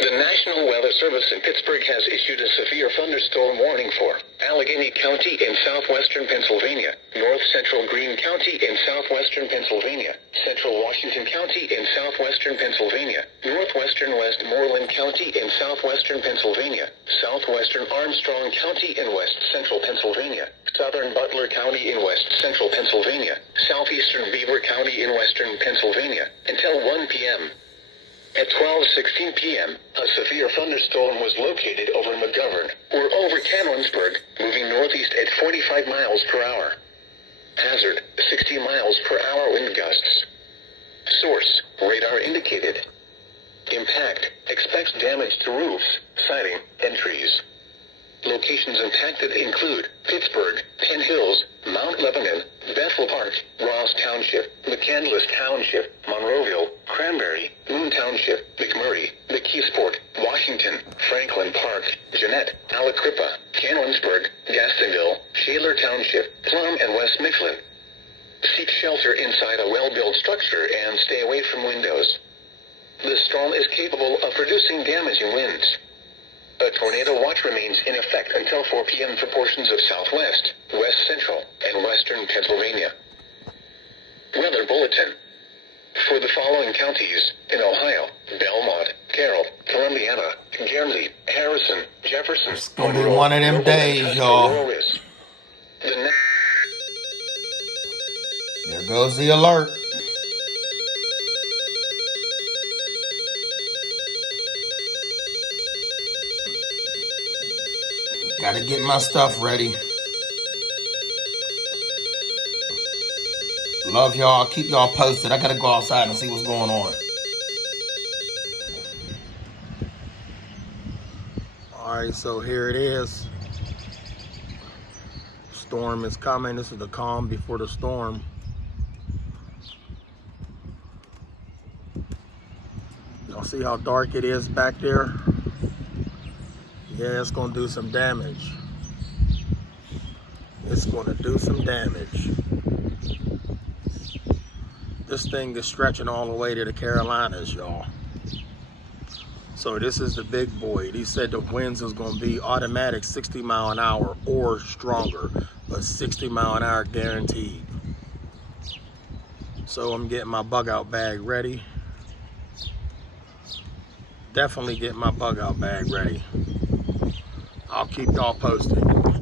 The National Weather Service in Pittsburgh has issued a severe thunderstorm warning for Allegheny County in southwestern Pennsylvania, north central Greene County in southwestern Pennsylvania, central Washington County in southwestern Pennsylvania, northwestern Westmoreland County in southwestern Pennsylvania, southwestern Armstrong County in west central Pennsylvania, southern Butler County in west central Pennsylvania, southeastern Beaver County in western Pennsylvania, until 1 p.m. At 12:16 p.m., a severe thunderstorm was located over McGovern, or over Canonsburg, moving northeast at 45 miles per hour. Hazard, 60 miles per hour wind gusts. Source, radar indicated. Impact, expects damage to roofs, siding, and trees. Locations impacted include Pittsburgh, Penn Hills, Mount Lebanon, Bethel Park, Ross Township, McCandless Township, Monroeville, Cranberry, Moon Township, McMurray, McKeesport, Washington, Franklin Park, Jeanette, Alacrippa, Canonsburg, Gastonville, Shaler Township, Plum, and West Mifflin. Seek shelter inside a well-built structure and stay away from windows. The storm is capable of producing damaging winds. A tornado watch remains in effect until 4 p.m. for portions of southwest, west central, and western Pennsylvania. Weather Bulletin. For the following counties in Ohio: Belmont, Carroll, Columbiana, Guernsey, Harrison, Jefferson. It's going to be one of them days, y'all. There goes the alert. Gotta get my stuff ready. Love y'all. Keep y'all posted. I gotta go outside and see what's going on. Alright, so here it is. Storm is coming. This is the calm before the storm. Y'all see how dark it is back there? Yeah, it's gonna do some damage. It's gonna do some damage. This thing is stretching all the way to the Carolinas, y'all. So this is the big boy. He said the winds is gonna be automatic 60 mile an hour or stronger, but 60 mile an hour guaranteed. So I'm getting my bug out bag ready. Definitely getting my bug out bag ready. I'll keep y'all posted.